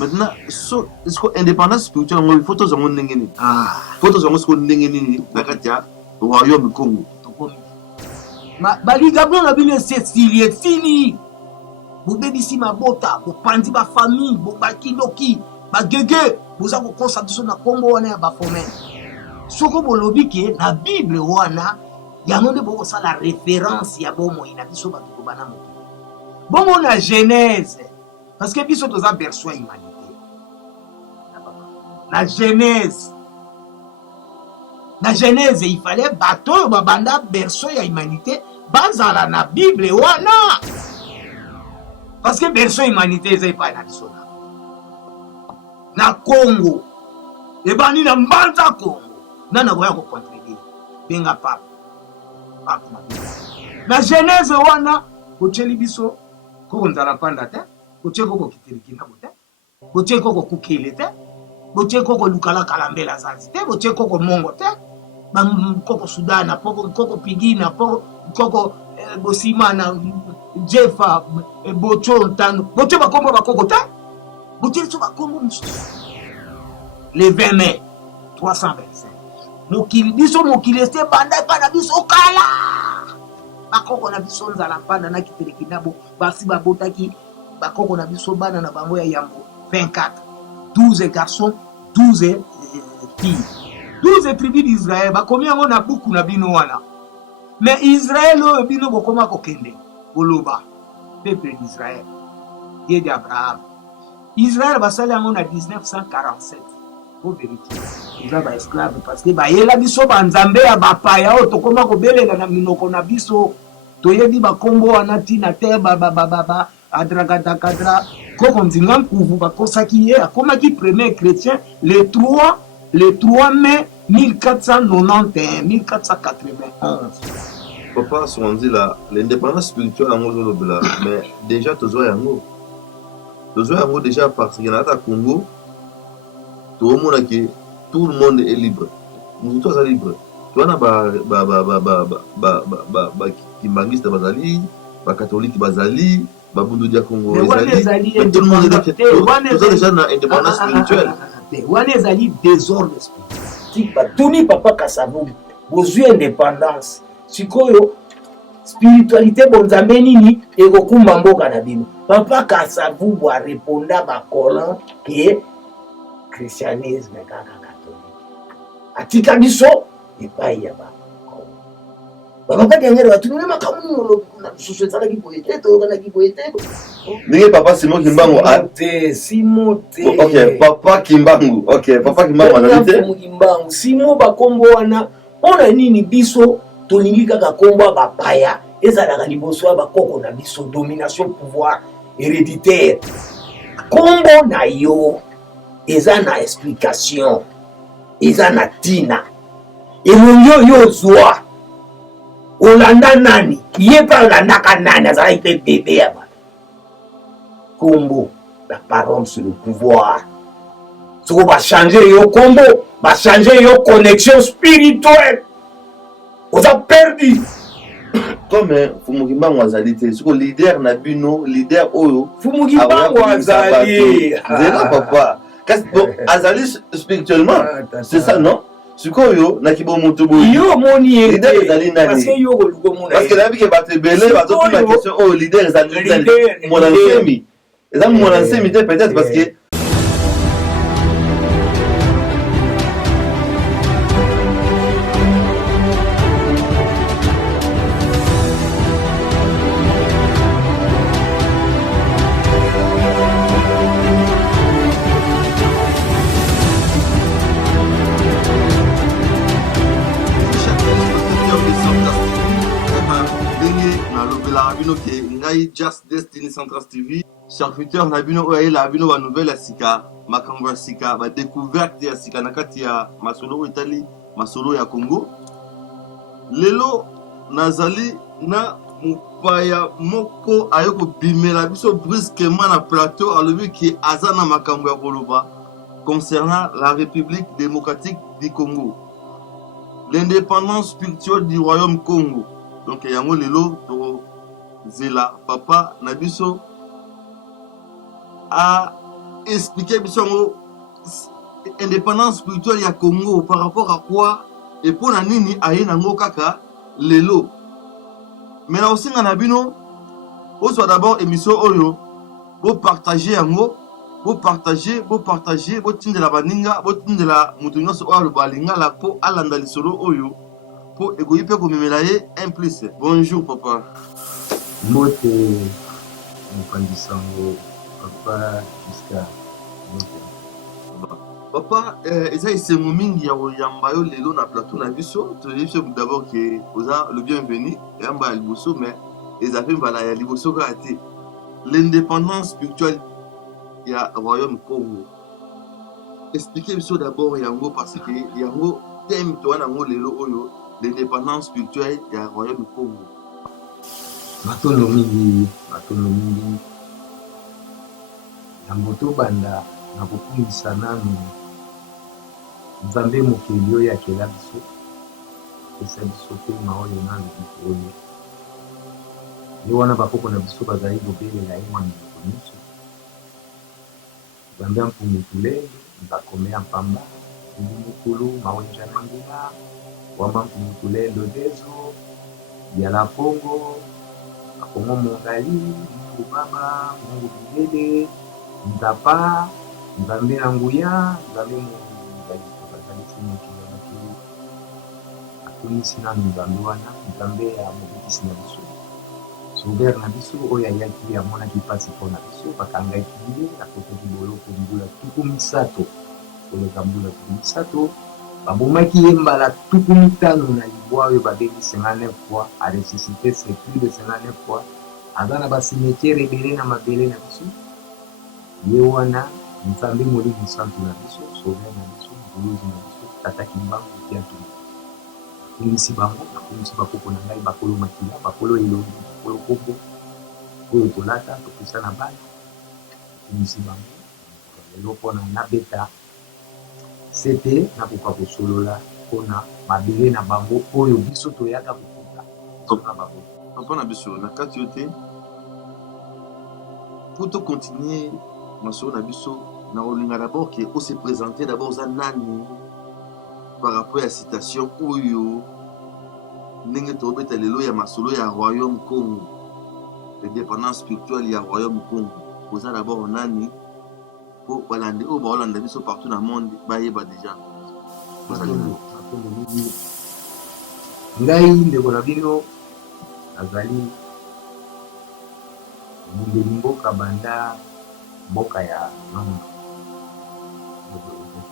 Maintenant, est-ce que indépendance spirituelle, il faut tous en ndengeni. Faut tous en ce qu'on ndengeni nakatia royaume Congo. Bali Gabon a bien c'est fini. Vous bébisi ma bota, vous pandi ma famille, vous bakidoki, ba gege, vous avez concentrer sur na Congo wana ba fomen. Soko bolobi ke na Bible wana yango nde boko sa la référence ya bomo ina biso ba ko bana mo. Bomo na Genèse parce que biso toza berceau ya humanité. La Genèse. La Genèse, il fallait bateau babanda berceau ya humanité bazala na Bible wana. Parce que berceau humanité c'est pas na biso na Congo. Et bani na mbanza Congo. Nana voya ko contribuer. Benga papa. Na Genèse wana ko cheli biso ko nzala panda te, ko cheko ko kitirikina bote. Ko cheko ko kukele te. Boche koko lukala kalambela zanzi te, boche koko mongo te, koko sudana, koko pigina, koko bosimana, jefa, bocho ntano, boche bakombo bakoko te, boche so bakombo msusu. Le 20 mai 325. Mokili biso mokili este banda pana biso kala. Bakoko na biso nzala panda na kiterekinabo, basi babotaki, bakoko na biso bana na bango ya yambo 24. 12 garçons, 12 filles. 12 tribus d'Israël. Combien on a beaucoup na bino wana. Mais Israël bino bokoma kokende. Boloba. Peuple d'Israël. Dieu d'Abraham. Israël va saler en 1947. Faut vérifier. Ils ont esclaves parce que ba yela biso ba nzambe ya bapaya o tokoma ko belela na minoko na biso. Toyebi ba kombo wana tina te ba adragada kadra. Comme Zingan Kouvou, qui est premier chrétien le 3 mai 1491, 1491. Papa, si on dit là, l'indépendance spirituelle en Congo, mais déjà, tu as déjà parce qu'il y a au Congo, tout le monde est libre. Nous sommes libres. Tu as des catholiques, Babundu dia Congo, tout le monde est déjà dans l'indépendance spirituelle. Wane ezali désordre spirituel. Tuni papa Kasavu, bozwi indépendance. Sikoyo spiritualité bonzambe nini ekokumba mboka na bino. Papa Kasavu bwa réponda ba colon que christianisme kaka catholique. Atika biso epai ya ba. Papa Kengere watunile makamu na suswetala kipoete to kana kipoete. Ndenge papa Simon Kimbangu Simote. OK, papa Kimbangu. OK, papa Kimbangu analite. Kimbangu Simo bakombo wana ona nini biso tolingi kaka kombo bapaya ezalaka liboso ba koko na biso domination pouvoir héréditaire. Kombo na yo eza na explication. Eza na tina. Elongo yo zwa Olanda nani? Yepa Olanda kanani? Ça a été bébé. Combo, la parole sur le pouvoir. Ce qu'on va changer yo combo, va changer yo connexion spirituelle. On a perdu. Comme Fumugimba Wazali, c'est le leader Nabino, leader Oyo. Fumugimba Wazali. Zéro papa. Azali spirituellement, c'est ça non? Sikoyo nakibo mutubu yo moni leader ezali nani parce que yo lugo mona parce que la bike batte belé bato la question oh leader ezali mon ensemi ezali mon ensemi peut-être parce que Just Destiny Central TV, serviteur Nabino Oela, Bino wa nouvelle ya sika, makambo ya sika, ba découverte ya sika nakati ya masolo Italie, masolo ya Congo. Lelo nazali na mupaya moko ayoko bimela biso brusquement na plateau alobi ki azana makambo ya koloba concernant la République démocratique du Congo. L'indépendance spirituelle du royaume Congo. Donc yango lelo to Zela, papa, Nabiso, a expliquer biso indépendance spirituelle ya Congo par rapport à quoi et pour na nini aye nango kaka lelo. Mais na aussi na bino soit d'abord émission oyo bo partager yango, bo partager, bo tindela baninga, bo tindela mutu nyonso oyo balinga la po alanda lisolo oyo po egoyi pe komemela ye un plus. Bonjour papa. Mbote mopanzi sango papa jusqu'à papa eza esengo mingi ya koyamba yo lelo na plateau na biso toyebi biso d'abord ke oza le bienvenu yamba ya liboso mais eza mpe mbala ya liboso kaka te l'indépendance spirituelle ya royaume Congo. Expliquez biso d'abord yango parce que yango thème toa nango lelo oyo l'indépendance spirituelle ya royaume Congo. matondo mingi yango tobanda na kokumisa nanu nzambe mokili oyo akela biso esa biso pema oyo nanu biso oyo ye wana bakoko na biso bazali kobelela ye mwana moko nyonso nzambe ampumitulele bakomea mpamba ndi mokulu mawenja na ngela wamba mpumitulelo dezo yala Kongo akongo mongali mungu baba mungu bilele nzapa nzambe na nguya nzambe mongali bazalisi mokili mokili akomisi nanu nzambe wana nzambe ya mobikisi na biso sauveur na biso oyo ayaki amonaki mpasi mpona biso bakangaki ye akotaki boloko mbula tuku misato koleka mbula tuku misato babomaki ye mbala tuku mitano na libwa oyo babengi 59 fois aresuscite c'est plus de 59 fois aza na basimetiere ebele na mabele na biso ye wana nzambe molimo santu na biso sauveur na biso bolozi na biso tataki mbangu tiatu akomisi bango akomisi bakoko na ngai bakolo makila bakolo elongi bakolo kobo oyo tolata topesa na bana akomisi bango lelo mpona nabeta sete nakoka kosolola mpona mabele na bango oyo biso toyaka kokuta na bango papa na biso na kati yo te pour to continuer masolo na biso na kolinga d'abord ke o se présenter d'abord za nani par rapport à citation oyo ndenge tobeta lelo ya masolo ya royaume Congo l'indépendance spirituelle ya royaume Congo oza d'abord nani po balande oyo baolanda biso partout na monde bayeba déjà ngai ndeko na bino azali mundeli mboka banda mboka ya mama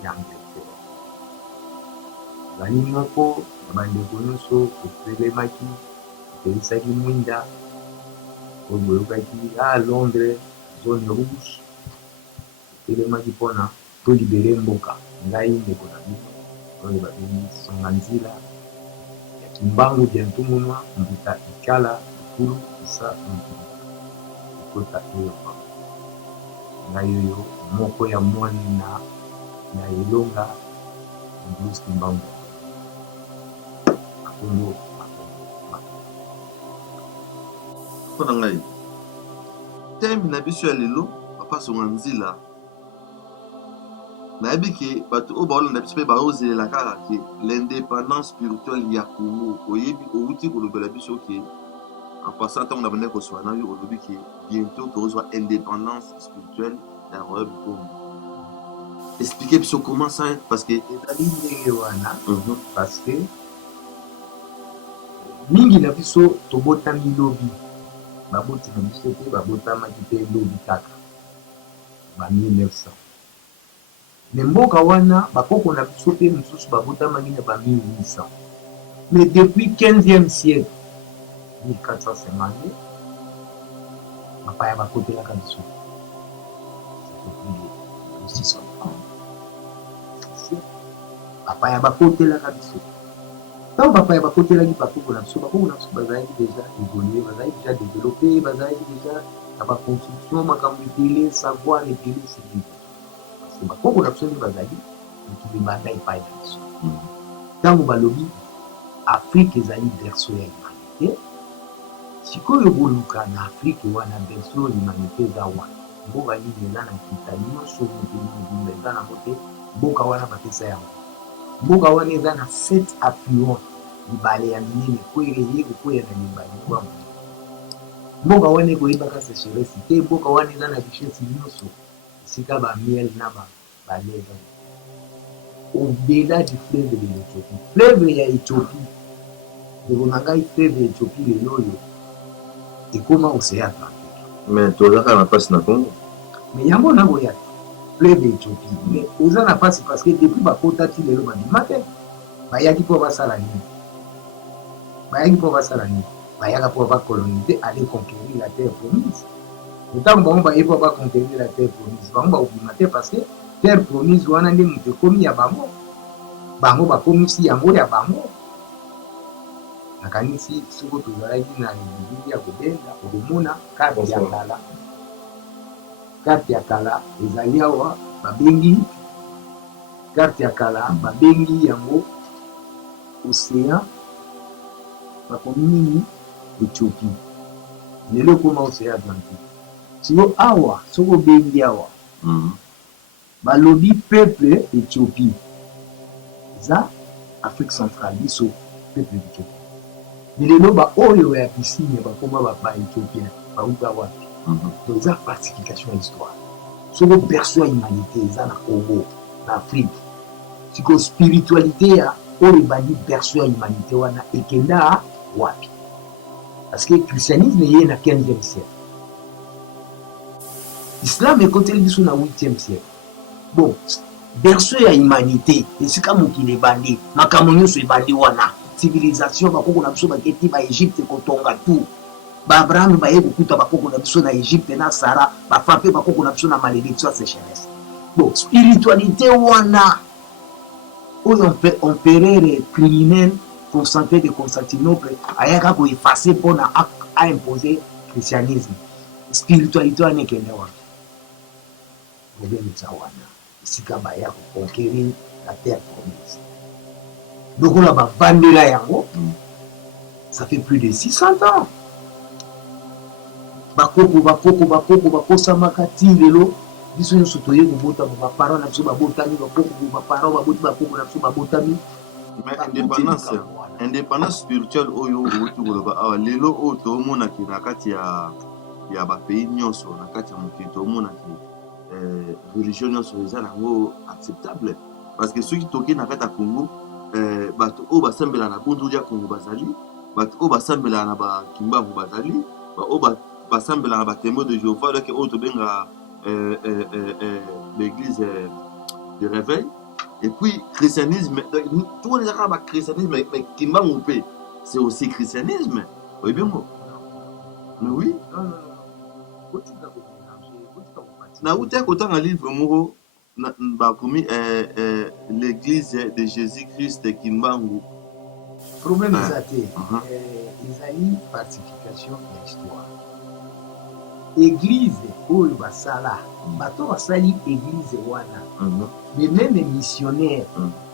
ya Angleterre azali moko na bandeko nyonso otelemaki opelisaki mwinda oyo boyokaki Londres zone rouge otelemaki mpona tolibere mboka ngai ndeko na bino oyo babengi songa nzila ya kimbangu bientôt monwa mbita ikala likulu isa mokili ekota oyo ngai oyo moko ya mwani na elonga Bruce Kimbangu akondo mpona ngai thème na biso ya lelo papa songa nzila nayebi ke bato oyo baolanda biso mpe baozelela kaka ke l'indépendance spirituelle ya Congo oyebi outi kolobela biso ke en passant ntango na banda kosola na yo olobi ke bientôt tokozwa indépendance spirituelle ya royaume Congo. Expliquez biso comment ça parce que ezali ndenge wana parce que mingi na biso tobotami lobi baboti na biso te babotamaki mpe lobi kaka ba 1900 me mboka wana bakoko na biso mpe mosusu babotamaki na ba 1800 mais depuis 15e siècle 1450 bapaya bakotelaka biso bapaya bakotelaka biso ntango bapaya bakotelaki bakoko na biso bazalaki déjà évolué bazalaki déjà développé bazalaki déjà na baconstruction makambo ebele savoir ebele civil parce que bakoko na biso nde bazali mokili banda epai na biso ntango balobi afrique ezali berceau ya humanité sikoyo boluka na afrique wana berceau ya humanité eza wana mboka nini eza na kita nyonso moto mobimba eza nango te mboka wana bapesa yango. Mboka wana eza na 7 affluent libale ya minene kwele ye kokwea na libale kwango. Mboka wana ekoyebaka sécheresse te, mboka wana eza na richesse nyonso esika bamiel na baleva. Au-delà du fleuve de l'Éthiopie, fleuve ya Éthiopie ndeko na ngai, fleuve ya Éthiopie lelo oyo ekoma océan Atlantique. Mais tozaka na mpasi na Congo, mais yango nango ya fleuve ya Éthiopie, mais oza na mpasi parce que depuis bakota ti lelo bandima te bayaki mpo basala nini, bayaki mpo basala nini, bayaka mpo bacoloniser aller conquérir la terre promise. Ntango bango baye mpo baconquérir la terre promise, bango baobima te parce que terre promise wana nde moto ekomi ya bango, bango bakomisi yango ya bango. Nakanisi soko tozalaki na bibili ya kobenda okomona karte ya kala, karte ya kala ezali awa babengi karte ya kala babengi yango océan bakomi nini Éthiopie, lelo ekoma océan Atlantique. Siko awa soko bengi awa balobi peuple Éthiopie eza Afrique centrale, biso peuple Éthiopie. Lelo ba oyo ya pisine bakoma ba Éthiopien bauta wapi? Donc eza falsification ya histoire. Soko berceau ya humanité eza na Congo, na Afrique. Siko spiritualité ya oyo ebandi berceau ya humanité wana ekenda wapi? Parce que christianisme ye na 15e siècle, islam ekoteli biso na 8e siècle. Bon, berceau ya humanité esika mokili ebandi makambo nyonso ebandi wana. Civilisation bakoko na biso baketi ba Egypte kotonga tout, ba Abraham baye kokuta bakoko na biso na Egypte na Sarah bafrape bakoko na biso na malédiction ya sécheresse. Bon, spiritualité wana oyo empereur criminel Constantin de Constantinople ayaka ko effacer pona a imposer christianisme. Spiritualité wana ekende wana problème wana esika baya ko conquérir la terre promise. Donc on a bandela yango, ça fait plus de 600 ans. Bako samakati lelo biso nyonso toye kobota baparo na biso babotami baparo baboti bakoko na biso babotami. Mais indépendance spirituelle oyo oti koloba awa lelo oyo tomonaki na kati ya bapays nyonso na kati ya mokili tomonaki religion nyonso eza nango acceptable, parce que soki toki na kati ya Congo bato oyo basambela na bundu ya Congo bazali, bato oyo basambela na bakimbangu bazali, oyo basambela na batémoin de Jéhovah donc oyo tobenga l'église de réveil. Et puis christianisme, tout les arabes christianisme, mais kimbangu pe c'est aussi christianisme. Oui bien moi. Mais oui. Na uta kotanga livre moko bakomi l'église de Jésus-Christ Kimbangu. Problème ezate ezali falsification ya histoire. Église oyo basala bato basali église wana, mais même missionnaire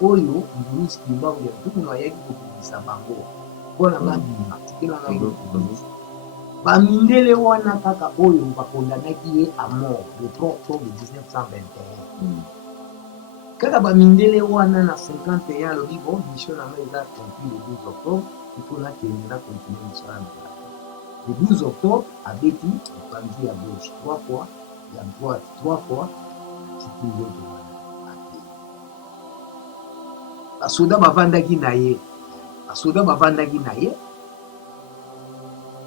oyo Louis Kimbangu ya tuku ayaki kokubisa bango mpona babima tikelanga église bamindele wana kaka oyo bakondanaki ye à mort le 3 octobre 1921. Kaka bamindele wana na 51 alobi bon mission na moi eza accompli le 12 octobre, il faut nakende na continuer mission na moi. Le 12 octobre abeti epanzi ya gauche 3 fois, ya droite 3 fois, tiki nzoto wana ate. Basoda bavandaki na ye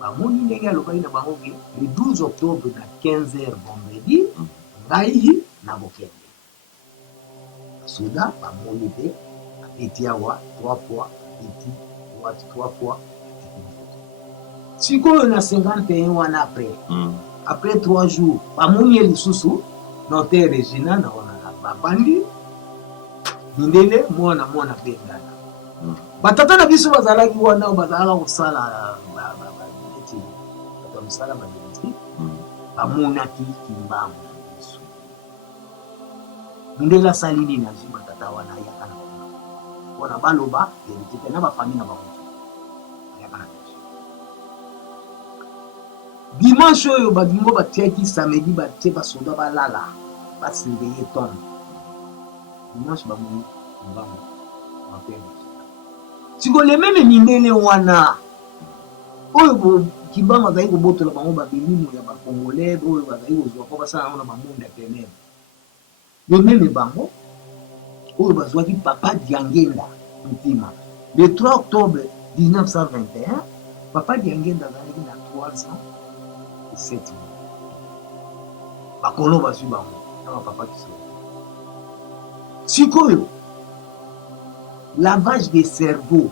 bamoni ndenge alobaki na bango ke le 12 octobre na 15h vendredi ngai na bokende. Basoda bamoni te abeti awa 3 fois, abeti droite 3 fois. Sikoyo na 51 wana après 3 jours bamoni ye lisusu notaire Regina na wana babandi mindele mwana bendana. Batata na biso bazalaki wana bazalaka kosala mosala baministri bamonaki Kimbangu biso mindele asali nini azwi batata wana ayaka na wana baloba verité na bafamille na bango ayaka na biso. dimanche oyo balingo batiaki samedi batie basoda balala basurveille tombe dimanche bamoni mbango mapele sikole meme mindele wana oyo Kimbangu azali kobotola bango babelimo ya bakongolais oyo bazali kozwa mpo basala yango na bamonde ya pemene bememe bango oyo bazwaki papa Diangenda Mutima le 3 octobre 1921 papa Diangenda azalaki na 3 ans et 7 mois bakolo bazwi bango na bapapa Kisoko sikoyo lavage de cerveau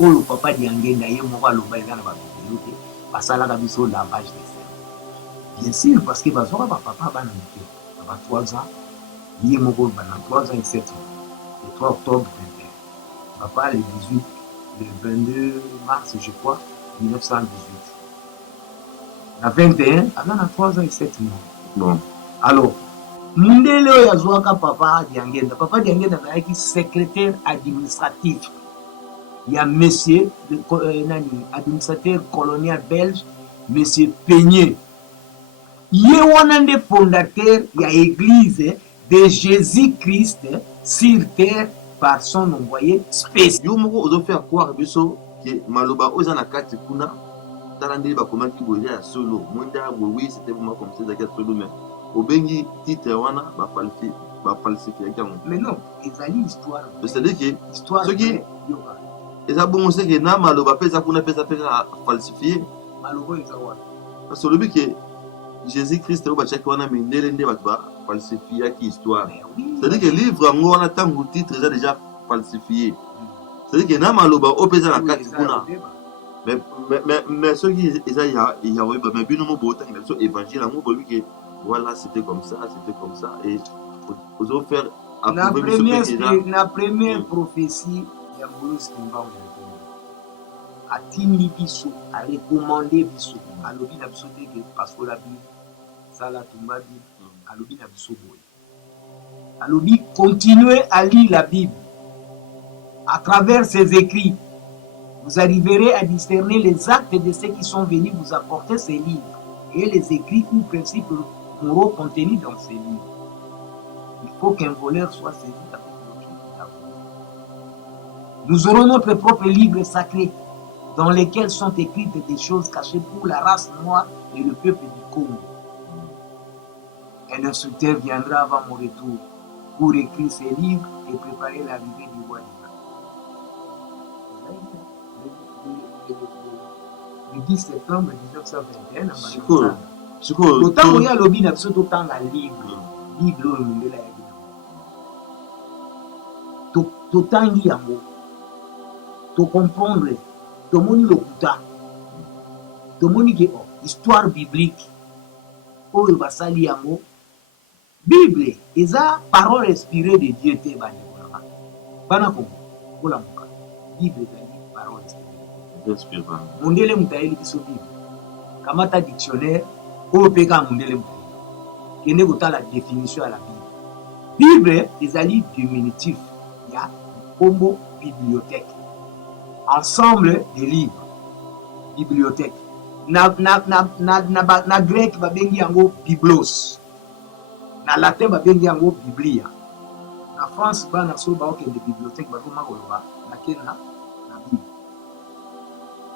oyo papa Diangenda ye moko aloba eza na babideo te basalaka biso lavage de cerveau bien sûr parce que bazwaka bapapa bana moke na ba 3 ans ye moko bana 3 ans et 7 ans le 3 octobre 21 papa le 18 le 22 mars je crois 1918 na 21 aza na 3 ans et 7 mois Bon. alors mindele oyo azwaka papa Diangenda azalaki secrétaire administratif ya monsieur administrateur colonial belge monsieur Peigné ye wana nde fondateur ya église de Jésus-Christ sur terre par son envoyé spécial yo moko ozofaire croire biso ke maloba oyo eza na kati kuna tala ndenge bakomaki boye ya solo mwinda boye oui c'était vraiment comme ça ezalaki ya solo mais obengi titre wana bafalsifiaki yango mais non ezali histoire c'est-à-dire ke histoire soki eza bongo seke na maloba mpe eza kuna mpe eza mpe falsifie maloba eza wana parce olobi ke Jésus-Christ oyo batiaki wana mindele nde bato bafalsifiaki histoire c'est-à-dire ke livre yango wana ntango titre eza déjà falsifié c'est-à-dire ke na maloba oyo mpe eza na kati kuna mais soki eza ya oyeba mais bino mo botangi na biso évangile yango boyebi ke voilà c'était comme ça et ozo faire na première prophétie ya Moïse Kimbangu atindi biso arekomande biso alobi na biso te ke pasola bible sala tumba bible alobi na biso boye alobi continuez à lire la Bible à travers ses écrits vous arriverez à discerner les actes de ceux qui sont venus vous apporter ces livres et les écrits ou principes moraux contenus dans ces livres. Il faut qu'un voleur soit saisi avec l'autre. Nous aurons notre propre livre sacré dans lesquels sont écrites des choses cachées pour la race noire et le peuple du Congo. Un instructeur viendra avant mon retour pour écrire ces livres et préparer l'arrivée du roi divin. Le 10 septembre 1921, autant ya lobi na biso totanga livre oyo mindela ya bino totangi yango tocomprendre tomoni lokuta tomoni ke histoire biblique oyo basali yango bible eza parole inspirée de Dieu te bandekolaka bana kongo kolamuka bible ezali parole inspirée mondele moto ayeli biso bible kamata dictionnaire oyo mpe kaka mondele moto kende kotala définition ya la bible ezali diminutif ya nkombo bibliothèque ensemble des livres bibliothèque na grec babengi yango biblos na latin babengi yango biblia na France bana so baokende bibliothèque bakoma koloba nakenda na bible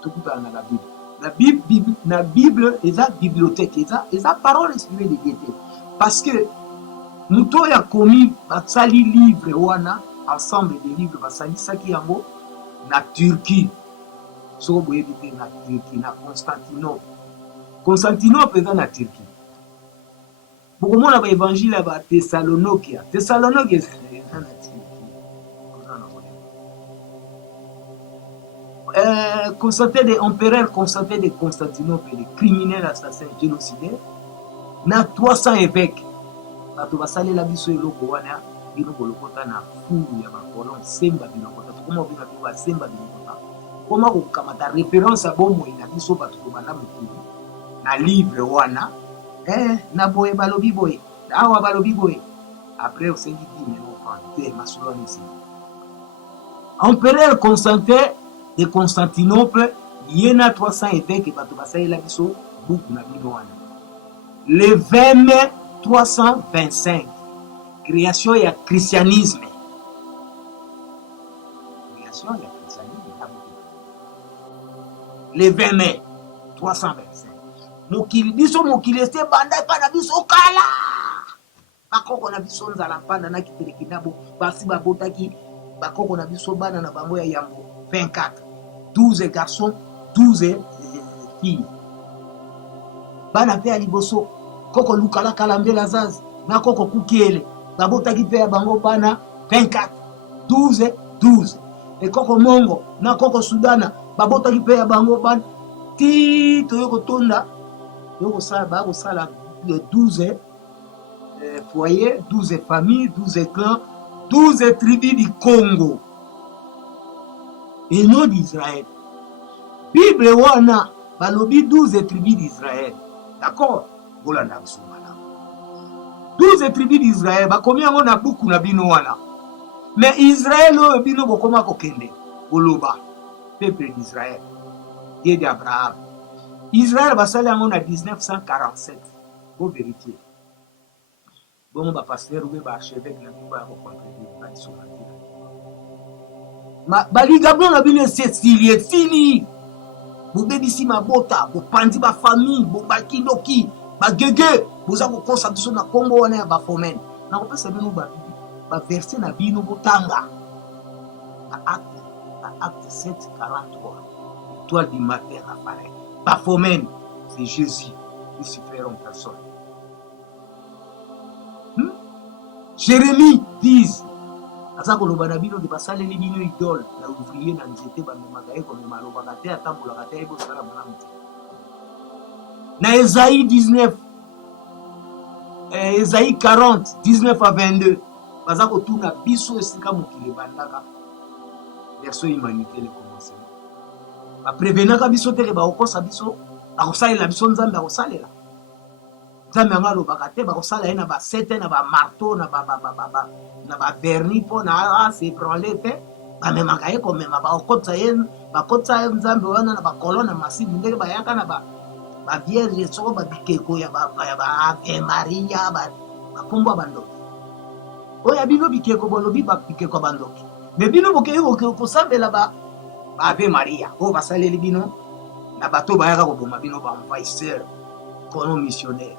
tokutana na la bible na bible eza bibliothèque eza parole inspirée de Dieu parce que moto oyo akomi basali livre wana ensemble de livre basalisaki yango na Turquie soko boyebi te na Turquie na Constantinople eza na Turquie bokomona baévangile ya bathessalonique eza na Turquie empereur Constantin de Constantinople le criminel assassin génocidaire na 300 évêques bato basalela biso eloko wana bino kolokota na fulu ya bakolon semba bilokota tokoma obina to basemba bilokota koma kokamata référence ya bomoi na biso bato kobanda mokili na livre wana na boye balobi boye awa balobi boye après osengi dime ofante masolo wana esi empereur Constantin de Constantinople yena 320 ke bato basalela biso buku na bino wana. Le 20 mai 325 création ya christianisme. Création ya christianisme. Le 20 mai 325 mokili biso mokili ese banda epa na biso kala bakoko na biso nzala mpanda na kiteleki nabo basi babotaki bakoko na biso bana na bango ya yango 24 12 garçons 12 filles bana pe ya liboso koko lukala kalambela zazi na koko kukiele babotaki pe ya bango bana 24 12 e koko mongo na koko sudana babotaki pe ya bango bana ti toyoko tonda yoko sala ba kosala 12 foyers, 12 familles, 12 clans, 12 tribus du Congo et non d'Israël. Bible wana balobi 12 tribus d'Israël. D'accord? Bolanda bisumana. 12 tribus d'Israël bakomi yango na buku na bino wana. Mais Israël oyo bino bokoma kokende koloba peuple d'Israël. Dieu d'Abraham. Israël basali yango na 1947. Pour vérifier. Bon ba pasteur ou ba archevêque na biba ko contribuer ba isomati. Ma baliga bino na bino sili. Bobebisi mabota, bopandi ba famille, bobakidoki, bagege, boza ko kosa biso na kombo wana ya ba fomen. Na ko pesa bino ba verset na bino botanga. Na acte 7:43. Étoile du matin apparaît. Ba fomen, c'est Jésus, Lucifer en personne. Jérémie 10. Aza koloba na bino de basaleli bino idole na ouvrier na nzete bamemaka ye komema alobaka te atambolaka te ebosala malamu te. Na Esaïe 19 Esaïe 40 19 à 22 baza kotuna biso esika mokili ebandaka verso humanité le commencement baprevenaka biso te ke bakokosa biso bakosalela biso nzambe akosalela nzambe yango alobaka te bakosala ye na basete na bamarteau na baverni mpo na asebranle te bamemaka ye komema bakotisa ye nzambe wana na bakolone masive ndenge bayaka na bavierge soko babikeko ya baave maria bakombo ya bandoki oyo ya bino bikeko bolobi bikeko ya bandoki me bino bokei kosambela baave maria oyo basaleli bino na bato bayaka koboma bino baenvahisseur kono missionnaire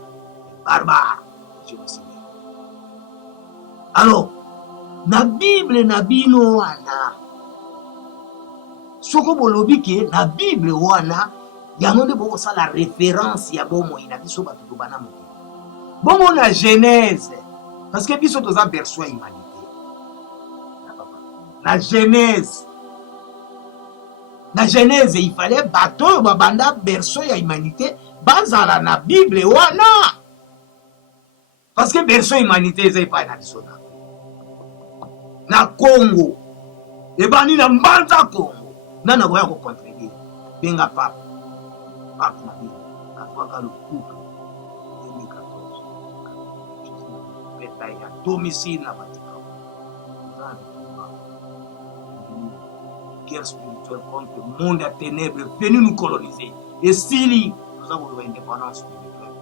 barbare génocidaire. Alors na bible na bino wana soko bolobi ke na bible wana yango nde bokosala référence ya bomoi na biso bato tobana mokili bongo na genèse parce que biso toza berceau ya humanité na genèse il fallait bato oyo babanda berceau ya humanité bazala na bible wana parce que berceau humanité eza epai na biso na Congo ebani na mbanza Congo nana koya kocontribue benga pape na bible akwaka lokutu 2014 beta ya domicile na Vatican guerre spirituelle contre le monde à ténèbres venu nous coloniser et si nous avons l'indépendance spirituelle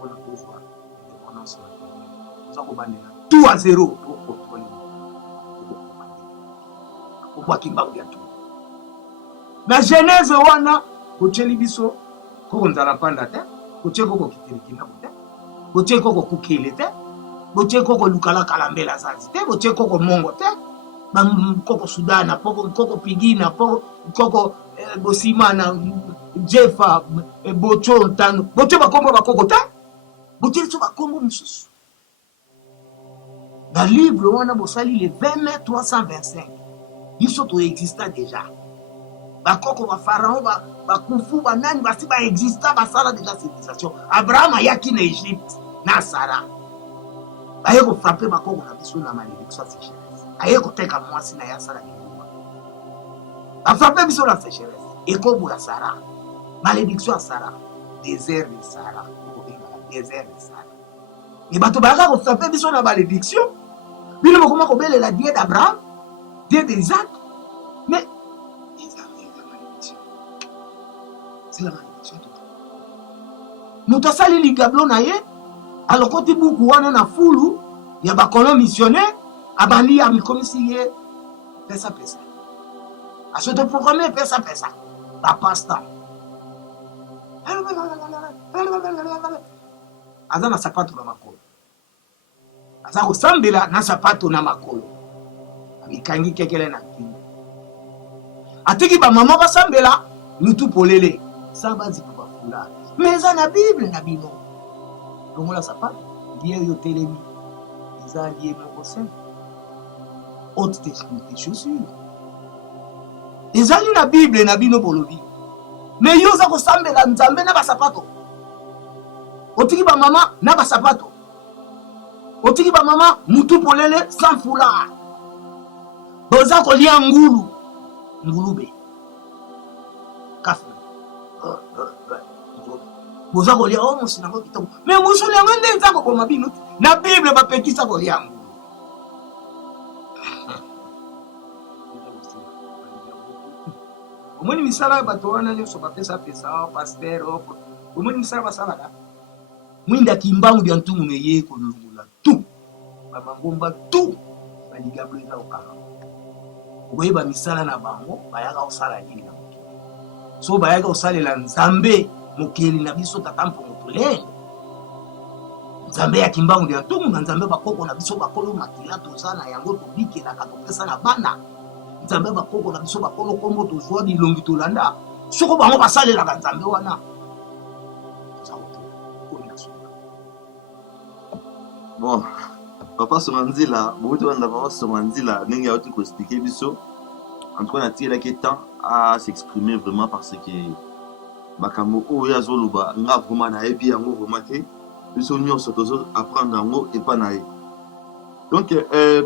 on a besoin d'indépendance matérielle nous avons bandé tout à zéro pour contrôler na genèse wana kotieli biso koko nzala panda te kotie koko kitelikina te kotie koko kukele te kotie koko lukala kalambela zazi te kotie koko mongo te koko sudana koko pigina koko bosimana jefa bocho ntano botie bakombo bakoko te botie biso bakombo mosusu na livre wana bosali le 20 mai 325 biso toexista déjà bakoko bapharaon bakufu banani basi baexista basala déjà civilisation abraham ayaki na Égypte na Sara baye kofrape bakoko na biso na malédiction ya sécheresse aye koteka mwasi na ye asala biluma bafrape biso na sécheresse ekobo ya Sara malédiction ya Sara désert de Sara désert de Sara e bato bayaka kofrape biso na malédiction bino bokoma kobelela Dieu d'Abraham Dieu d'Isaac mais c'est la malédiction totale. Moto asali ligablo na ye alokoti buku wana na fulu ya bakolo missionnaire abandi ya mikomisi ye pesa asoto programme pesa bapasta aza na sapato na makolo aza kosambela na sapato na makolo amikangi kekele na kingo atiki bamama basambela mutu polele sa bazika bafula mais eza na bible na bino longola sapato lie oyo telemi eza lie moko simple haute technique chaussure ezali na bible na bino bolobi mais yo oza kosambela nzambe na basapato otiki bamama na basapato otiki bamama mutu polele sans foulard boza kolia ngulube kafe boza kolia musi nango kitoko mais musuli yango nde eza kokoma bino na bible bapekisa kolia ngulu omoni misala ya bato wana nyonso bapesa paster omoni misala basalaka mwinda kimbangu bya ntungu neye kolungula tu bamangomba tu baligablo eza okanga okoyeba misala na bango bayaka kosala nini na mokili so bayaka kosalela nzambe mokili na biso tata mpongo tolenge nzambe ya kimbangu bya ntungu na nzambe bakoko na biso bakolo makila toza na yango tobikelaka topesa na bana nzambe bakoko na biso bakolo kombo tozwa bilongi tolanda soko bango basalelaka nzambe wana bon papa Somanzila beaucoup de papa Somanzila ndenge ya tout expliquer biso en tout cas na tiré que temps à s'exprimer vraiment parce que makambo oyo azoluba nga vraiment na ebi yango vraiment te biso nyonso tozo apprendre yango et pas na ye donc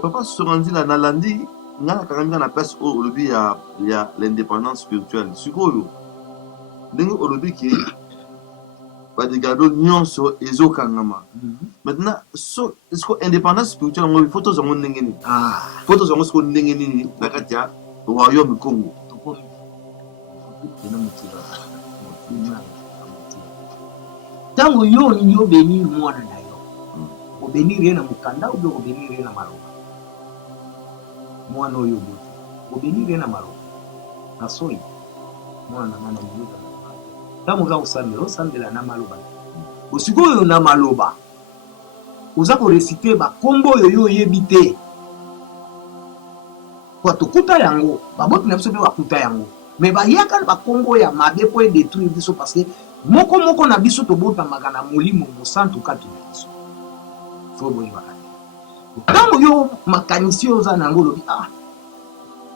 papa Somanzila na landi nga quand na place au lobby il y a l'indépendance spirituelle sikoyo ndenge olobi ki badigado nyonso ezokangama maintenant so est-ce que indépendance spirituelle ngo photo zongo ndenge ni photo zongo siko ndenge ni na kati ya royaume Congo tokomi tango yo ni yo bénir mwana na yo obénir ye na mukanda ou obénir ye na maloba mwana oyo obénir ye na maloba na soyi mwana na maloba tango za osambela na maloba osikoyo na maloba oza koreciter bakombo oyo yo oyebi te po tokuta yango baboti na biso mpe bakuta yango mais bayaka bakombo ya mabe po edétruire biso parce que moko na biso tobotamaka na molimo mosantu kati na biso fo boyebaka te ntango yo makanisi oyo oza nango olobi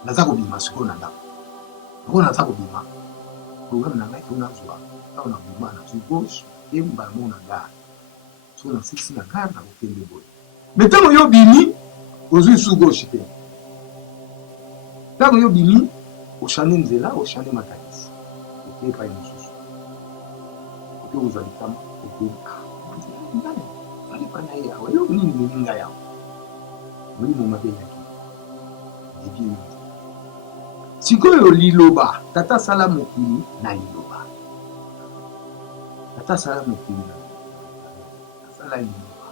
naza kobima sikoyo na ndako oko naza kobima programme na ngai tonazwa ntango na bima na zwi gauche ye mbalamongo na gare so na sisi na gare na kokende boye mais ntango yo bimi ozwi su gauche te ntango yo bimi oshane nzela oshane makanisi oke epai mosusu oke ozwa likama oke alipa na ye awa yo nini meninga yawa molimo mabe yaki debi sikoyo liloba tata sala mokili na liloba tata sala mokili na asala liloba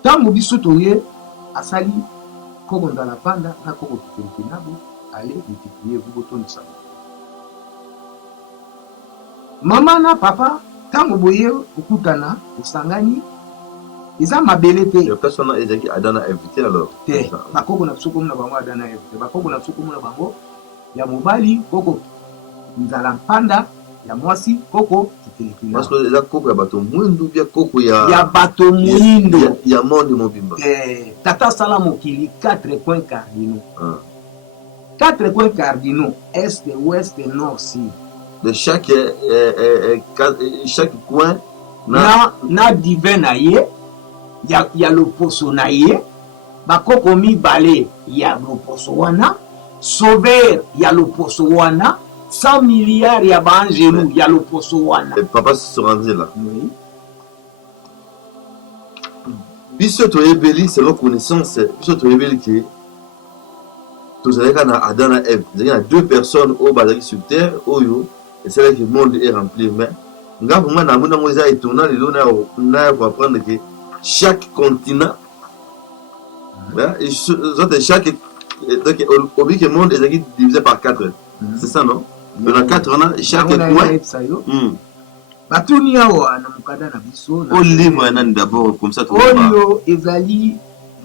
ntango biso toye asali koko nzala panda na koko kiteleke nabo ale multiplier bobotondisa mama na papa ntango boye okutana osangani eza mabele te la personne ezaki adana invité alors te bakoko na biso komona bango adana invité bakoko na biso komona bango ya mobali koko nzala mpanda ya mwasi koko kiteleki parce que eza koko ya bato mwindu bia koko ya bato mwindo ya monde mobimba tata sala mokili 4 points cardinaux 4 points cardinaux est ouest nord sud de chaque coin na divin na ye ya loposo na ye bakoko mibale ya loposo wana sauveur ya loposo wana 100 milliards ya baangelu ya loposo wana papa Somanzila biso toyebeli selon connaissance biso toyebeli ki tozalaka na Adam na Ève, il y a deux personnes au bazaki sur terre oyo et c'est là que le monde est rempli. Mais, vraiment, dans le monde, on va apprendre que chaque continent, chaque le monde est divisé par 4. C'est ça, non? Il y en a 4, on a chaque point. Batuni awa na mukada na biso na livre nani d'abord comme ça tout oyo ezali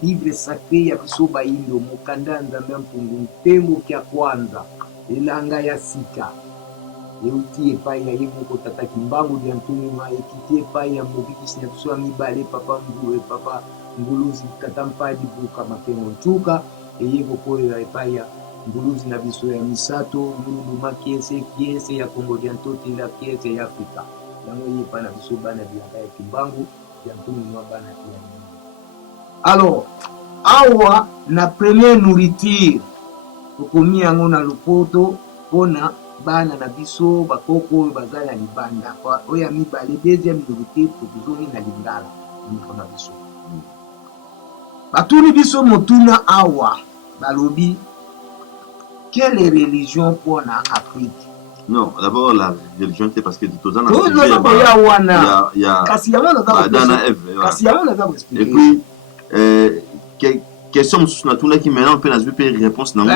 livre sacré ya biso bayindo mukanda nzambe mpungu ntembo kya kwanza elanga ya sika euti epai ya ye moko tata kimbangu dia ntunga ekiti epai ya mobikisi na biso ya mibale papa nguluzi tata mpadi buka makengo ntuka eye kokolela epai ya nguluzi na biso ya misato ngulu makiese kiese ya Kongo dia ntoti la kiese ya Afrika yango ye pa na biso bana bilanga ya kimbangu ya ntunga bana ya. Alors awa na première nourriture okomi yango na lopoto pona bana na biso bakoko bazali na libanda oyo ya mibale deuxième nourriture tozoni na lingala niko na biso batuni biso motuna awa balobi quelle religion pour na Afrique? Non, d'abord la religion c'est parce que tout ça il y a kasi et puis question na tuna qui maintenant peut nous faire réponse dans le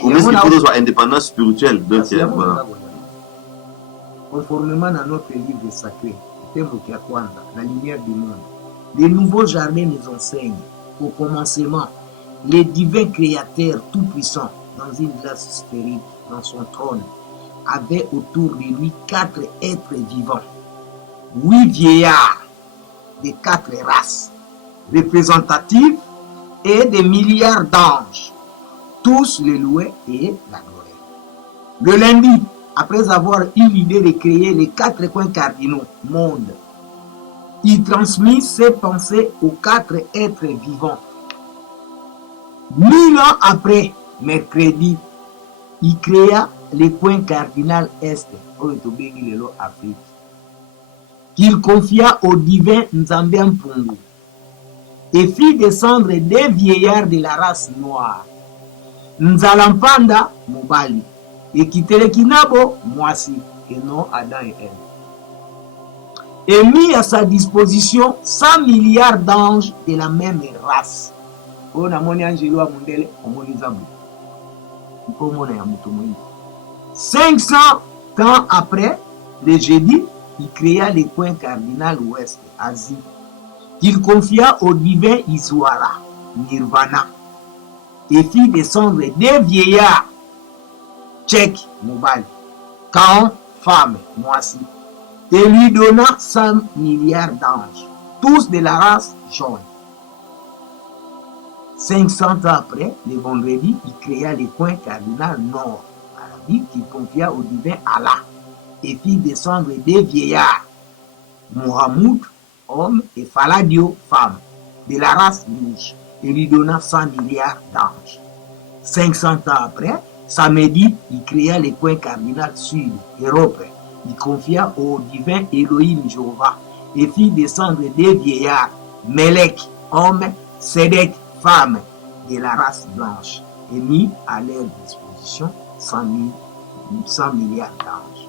comment est-ce qu'il faut avoir indépendance spirituelle donc voilà conformément à notre livre sacré thème qui a kwanza la lumière du monde les nouveaux jardins nous enseignent au commencement les divins créateurs tout puissants dans une glace sphérique dans son trône avait autour de lui 4 êtres vivants 8 vieillards de 4 races représentatives et des milliards d'anges, tous le louaient et l'adoraient. Le lundi, après avoir eu l'idée de créer les 4 coins cardinaux monde, il transmit ses pensées aux 4 êtres vivants. 1000 ans après, mercredi, il créa les points cardinal est, Afrique, qu'il confia au divin Nzambe Mpungu et fit descendre des vieillards de la race noire. Nzalampanda Mobali et Kitelekinabo Mwasi et non Adam et Ève. Et mis à sa disposition 100 milliards d'anges de la même race. On a mon angelo à Mundele, on m'a dit 500 ans après, le jeudi, il créa les points cardinal ouest, Asie. Il confia au divin Iswara, Nirvana, et fit descendre des vieillards, Tchèques, Mobali, Kaon, femmes, Moissi, et lui donna 100 milliards d'anges, tous de la race jaune. 500 ans après, le vendredi, il créa les points cardinal nord, Arabique, qu'il confia au divin Allah, et fit descendre des vieillards, Mohamoud, homme, et Faladio, femme, de la race rouge, et lui donna 100 milliards d'anges. 500 ans après, samedi, il créa les points cardinal sud, Europe. Il confia au divin Elohim Jéhovah, et fit descendre des vieillards, Melek, homme, Sédek, femme, de la race blanche, et mis à leur disposition 100 milliards d'anges.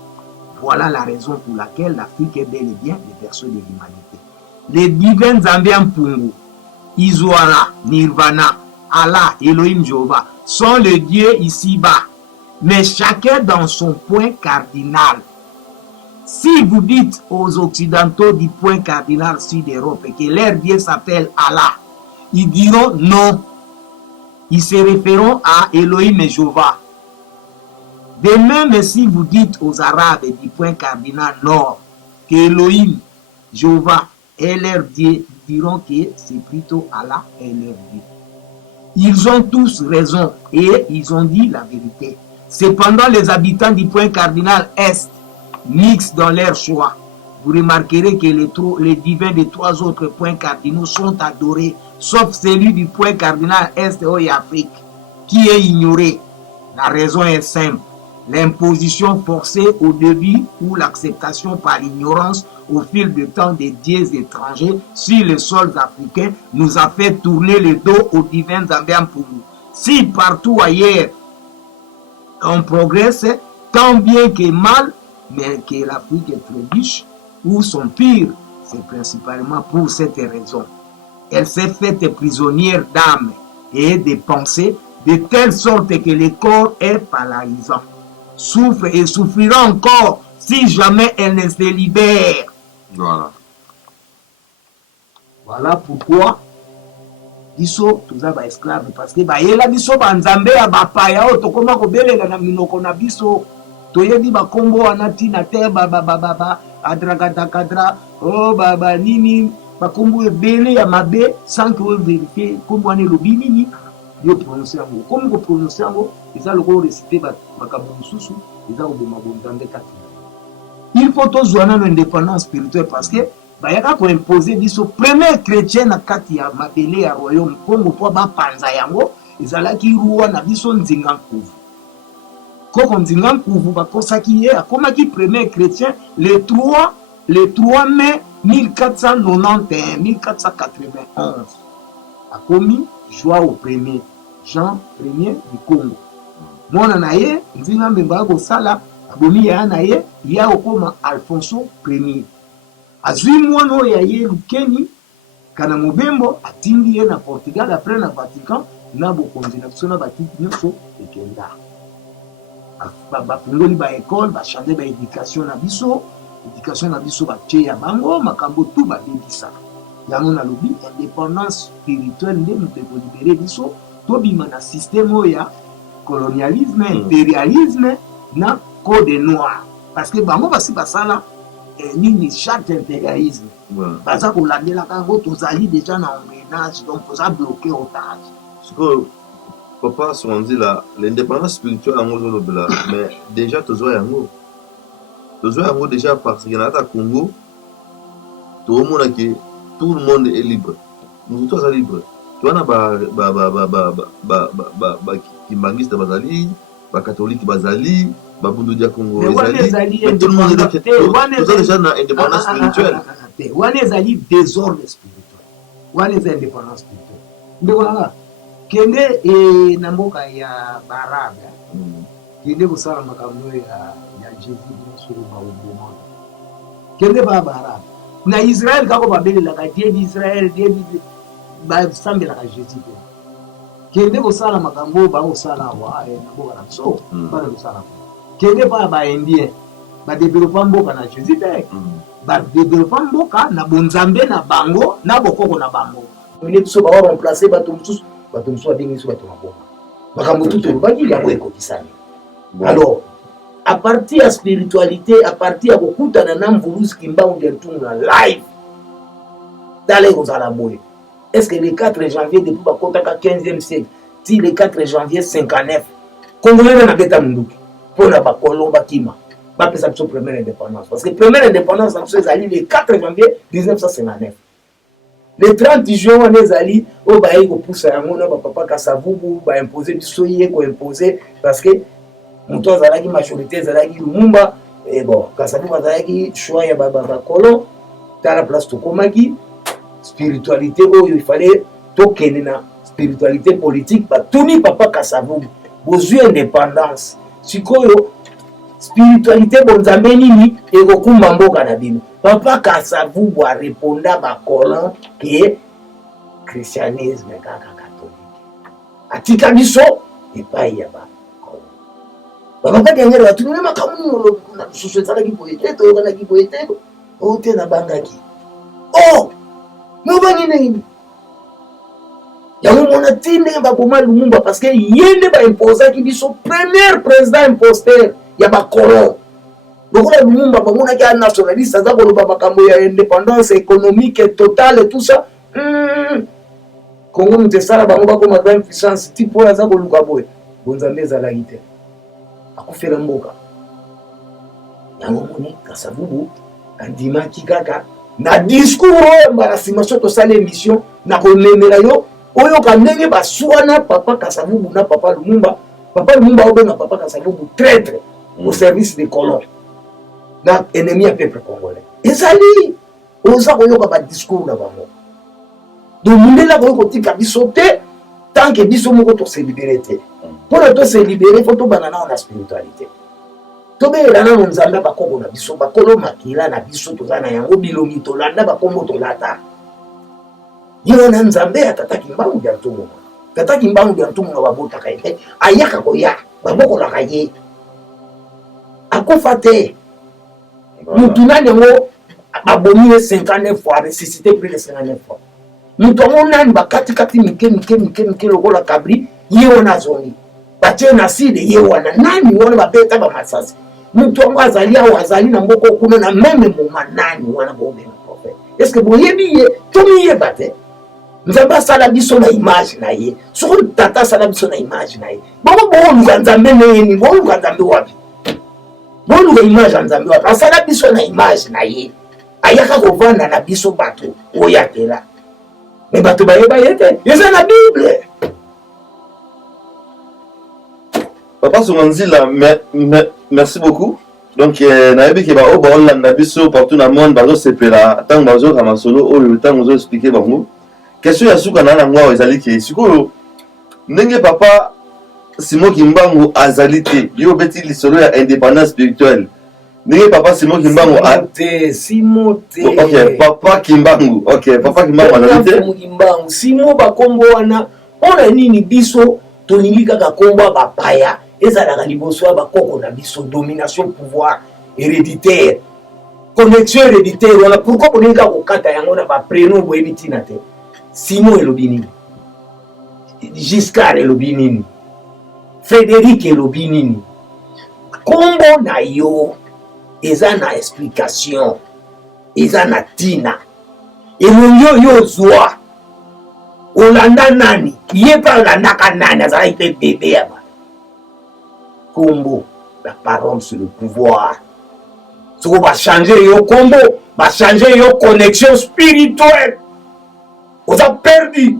Voilà la raison pour laquelle l'Afrique est bel et bien le berceau de l'humanité. Les divins Zambiens Mpungu, Iswara, Nirvana, Allah, Elohim Jéhovah sont les dieux ici-bas, mais chacun dans son point cardinal. Si vous dites aux Occidentaux du point cardinal sud-Europe que leur dieu s'appelle Allah, ils diront non. Ils se référeront à Elohim et Jéhovah. De même, si vous dites aux Arabes du point cardinal nord que Elohim, Jéhovah est leur Dieu, diront que c'est plutôt Allah et leur Dieu. Ils ont tous raison et ils ont dit la vérité. Cependant, les habitants du point cardinal est mixent dans leur choix. Vous remarquerez que les divins des 3 autres points cardinaux sont adorés, sauf celui du point cardinal est et Afrique, qui est ignoré. La raison est simple. L'imposition forcée au début ou l'acceptation par l'ignorance au fil du temps des dieux étrangers sur les sols africains nous a fait tourner le dos aux divins Zambiens pour nous. Si partout ailleurs on progresse, tant bien que mal, mais que l'Afrique est très riche, ou sont pires, c'est principalement pour cette raison. Elle s'est faite prisonnière d'âme et de pensée, de telle sorte que le corps est paralysant, souffre et souffrira encore si jamais elle ne se libère. Voilà. Voilà pourquoi biso toza ba esclave, parce que bayela biso banzambe ya bapaya oyo tokoma kobelela na minoko na biso, toyebi bakombo wana ntina te adrakadakadra o nini bakombo ebele ya mabe sans que vérifie kombo wana elobi nini yo prononce yango, komi koprononce yango eza lokola resite makambo mosusu eza koboma bonzambe kati. Il faut tozwa nano indépendance spirituelle parce que bayaka koimpose biso premier chrétien na kati ya mabele ya royaume Congo mpo bapanza yango ezalaki roi na biso Nzinga Nkuvu. Koko Nzinga Nkuvu bakosaki ye akomaki premier chrétien le 3 mai 1491 akomi Joao Premier, Jean Premier du Congo. Mwana na ye Nzinga Mbemba akosala abomi ya na ye ya okoma Alfonso Premier. Azwi mwana oyo ya ye lukeni kana mobembo atindi ye na Portugal après na Vatican na bokonzi na biso na batiki nyonso ekenda. Bafungoli ba école bachange ba éducation na biso batie ya bango makambo tu babebisa. Yango nalobi indépendance spirituelle nde moto ekolibere biso tobima na système oyo ya colonialisme, impérialisme na code noir. Parce que bango basi basala nini charte impérialisme. Baza kolandela kango tozali déjà na engrenage, donc toza bloqué otage. Ce que papa se dit là, l'indépendance spirituelle en gros mais déjà tozoa yango déjà parce que dans le Congo tout le monde est libre. Nous tous sommes libres. Tu vois kimbangiste bazali, ba catholique bazali, ba bundu dia Congo bazali, tout le monde est déjà dans indépendance spirituelle. Wana ezali désordre spirituel. Wana ezali indépendance spirituelle. Ndeko kende na mboka ya barabe kende kosala makambo ya Jésus sur ba oboma. Kende ba barabe na Israël kako babelelaka Dieu d'Israël, Dieu basambelaka Jésus. Kende kosala makambo bakosala wa na mboka na biso bana kosala. Kende pa ba Indien badevelopa mboka na Jésus te badevelopa mboka na bonzambe na bango na bokoko na bango. Mine biso bawa remplacer bato mosusu abengi biso bato maboma makambo tutu olobaki yango ekokisani. Alors à partir ya spiritualité, à partir ya kokutana na mvulusi kimbangu ya ntungu na live dale kozala boye. Est-ce que le 4 janvier depuis bakotaka 15e siècle ti le 4 janvier 59 congolais na beta munduki pona bakolo bakima bapesa biso première indépendance, parce que première indépendance na biso ezali le 4 janvier 1959. Le 30 juin wana ezali oyo bayi kopusa yango na bapapa Kasavubu baimposer biso ye koimposer parce que moto azalaki majorité ezalaki Lumumba et bon Kasavubu azalaki choix ya bakolo tala place tokomaki spiritualité oyo il fallait tokende na spiritualité politique batuni papa Kasavubu bozwi indépendance sikoyo spiritualité bonzambe nini ekokumba mboka na bino. Papa Kasavubu a répondu à bakolon que christianisme kaka catholique atika biso epai ya baba ngere watu ni makamu na susu ezalaki boyete to yokana ki boyete o te na bangaki oh no bangine yango mona tinde ba koma Lumumba parce que yende ba imposer ki biso premier président imposteur ya ba kolon. Lokola Lumumba bamona ki nationaliste aza koloba makambo ya indépendance économique totale et tout ça. Congo mutesala bango bakoma grande puissance tipo aza koluka boye bonzambe ezalaki te akufela mboka yango moni Kasavubu andimaki kaka na discours mbala sima soto sala émission na kolemela yo oyo kandenge baswana papa Kasavubu na papa Lumumba obenga papa Kasavubu traître au service des colons na ennemi ya peuple congolais ezali oza koyoka ba discours na bango donc mundela ko tika biso te tant que biso moko to se libérer te pour to se libérer faut to banana na spiritualité tobela na nzambe bakoko na biso bakolo makila na biso tozana yango bilongi tolanda bakombo tolata yo na nzambe atataki mbangu ya ntumu tataki mbangu ya ntumu babota kaite ayaka koya baboko la kaye akufa te mutu nani yango abomi 59 fois ressuscité plus de 59 fois mutu yango nani bakati mike lokola kabri ye wana zongi batie na side ye wana nani wana babeta bamasasi mutu yango azali awa azali na mboko kuna na meme moma nani wana bobe na prophète est ce que boyebi ye tomiyeba te nzambe asala biso na image na ye soki tata asala biso na image na ye bongo booluka nzambe neni booluka nzambe wapi booluka image ya nzambe wapi asala biso na image na ye ayaka kovanda na biso bato oyo atela me bato bayeba ye te eza na bible. Papa Soumanzila, merci beaucoup. Donc, nayebi ke ba o ba olanda biso partout na monde bazo sepela tango bazo kama solo oyo tango zo expliquer bango. Question ya suka na ngwa ezali ke sikoyo ndenge papa Simon Kimbangu azali te yo beti lisolo ya indépendance spirituelle ndenge papa Simon Kimbangu Simon te OK papa Kimbangu OK papa Kimbangu azali te Kimbangu Simon bakombo wana ona nini biso toningi kaka kombo bapaya ezalaka liboso bakoko na biso domination pouvoir héréditaire connexion héréditaire wana pourquoi boningi kokata yango na ba prénom boyebi tina te Simon elobi nini Giscard elobi nini Frédéric elobi nini kombo na yo eza na explication eza na tina elongi oyo ozwa olanda nani ye mpe alandaka nani azalaki mpe bebe ya ba kombo la parole sur le pouvoir soko bachange yo kombo bachange yo connexion spirituelle oza perdu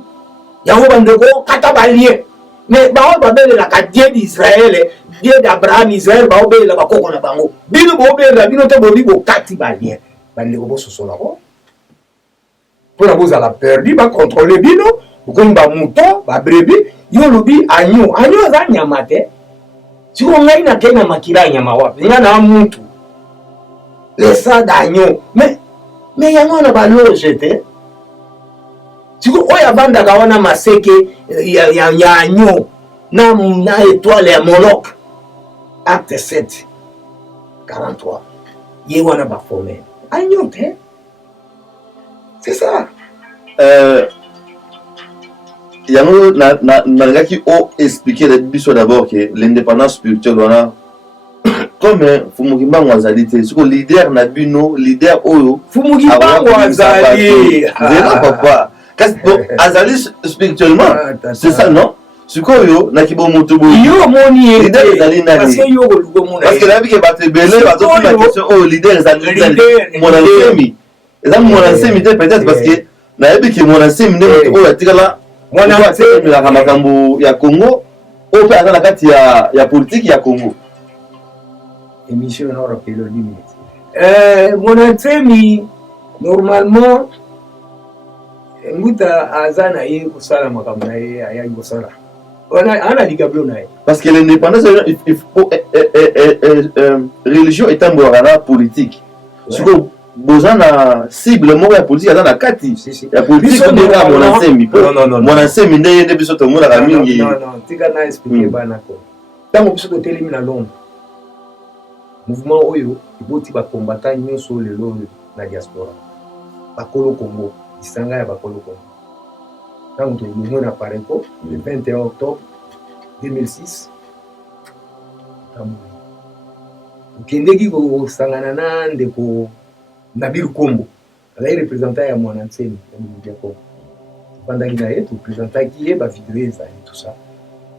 yango bandeko kata balie mais bao babelelaka die d'Israël die d'Abraham Israël baobelela bakoko na bango bino bobelela bino te boli bokati balien bandeko bososola ko mpona bozala perdu bacontrôle bino bokomi bamouton babrebi yo olobi agneau aza nyama te siko ngai nakei na makila ya nyama wapi nga na mutu lesa d'agneau mais yango wana baloge te siko oyo avandaka wana maseke ya agneau na étoile ya Moloch acte 7 43 ye wana bafome agneau te c'est ça yango nalingaki o expliquer le biso d'abord que l'indépendance spirituelle wana comme Fumu Kimbangu azali te siko leader na bino leader oyo Fumu Kimbangu azali zela papa kasi azali spirituellement c'est ça non sikoyo na kibomoto boyo yo moni leader ezali nani parce que yo koluko mona parce que la bike bato belé bato la question oh leader ezali mon ensemi eza mon ensemi te peut-être parce que na yebi ki mon ensemi ne oyo atikala mwana nsemi la makambo ya Congo oyo pe aza na kati ya politique ya Congo émission na ora pelo limite mon ensemi normalement nguta aza na ye kosala makambo na ye ayaki kosala ana ligablo na ye parce que l'indépendance religion etambolaka na politique siko boza na cible moko ya politique aza na kati ya politique ondeka monasemi monasemi nde biso tomonaka mingi tika na explique bana ko ntango biso totelemi na Londres mouvement oyo eboti bakombata nyonso lelo na diaspora bakolo Congo isanga ya bakolo Congo ntango tolongwe na Pareco le 21 octobre 2006 okendeki kosangana na ndeko Nabil Kombo azali représentant ya mwana nsemi ya mobutu ya Congo topandaki na ye topresentaki ye bavideo ezali tout ça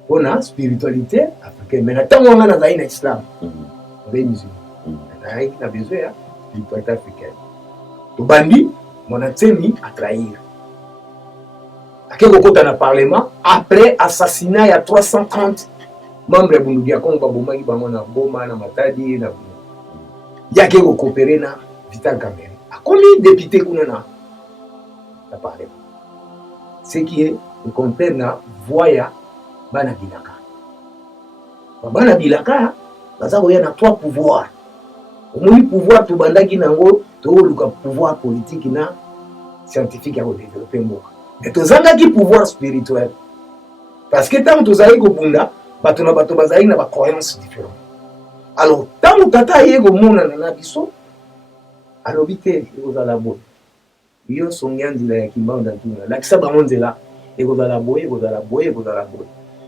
mpona spiritualité africaine mais na ntango wanga nazali na islam nazali musulman nazalaki na besoin ya spiritualité africaine tobandi mwana nsemi atrahir ake kokota na parlement après assassinat ya 330 membre ya bunduki ya Congo babomaki bango na Boma na Matadi na yake kokopere na Vital Kamerhe akomi député kuna na parlement ce qui est le contraire na voix ya bana bilaka baza koya na trois pouvoirs. Omoni pouvoir tobandaki nango toluka pouvoir politique na scientifique ya kodévelopper mboka. Mais tozangaki pouvoir spirituel. Parce que tant tozali kobunda bato na bato bazali na ba croyances différentes. Alors tant tata ye komona na biso alobi te ekozala boye. Yo songia nzela ya kimbanda tuna. Lakisa bango nzela ekozala boye, ekozala boye, ekozala boye.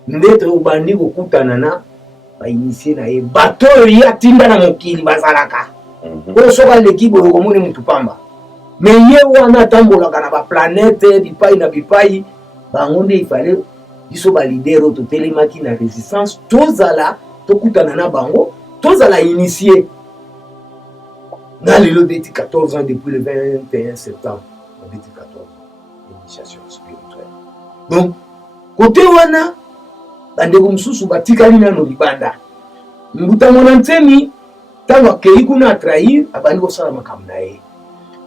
Nde tobandi kokutana na ba initié na ye bato ya tinda na mokili bazalaka. Oyo soka leki boye komoni mutu pamba. Mais ye wana tambolaka na ba planète bipai na bipai bango nde ifale biso ba leader to telemaki na résistance tozala tokutana na bango tozala initié na lelo beti 14 ans depuis le 21 septembre beti 14 ans initiation spirituelle. Donc côté wana bandeko mususu batikali na no libanda mbuta mona ntemi tango akei kuna trahir abandi kosala makambo na ye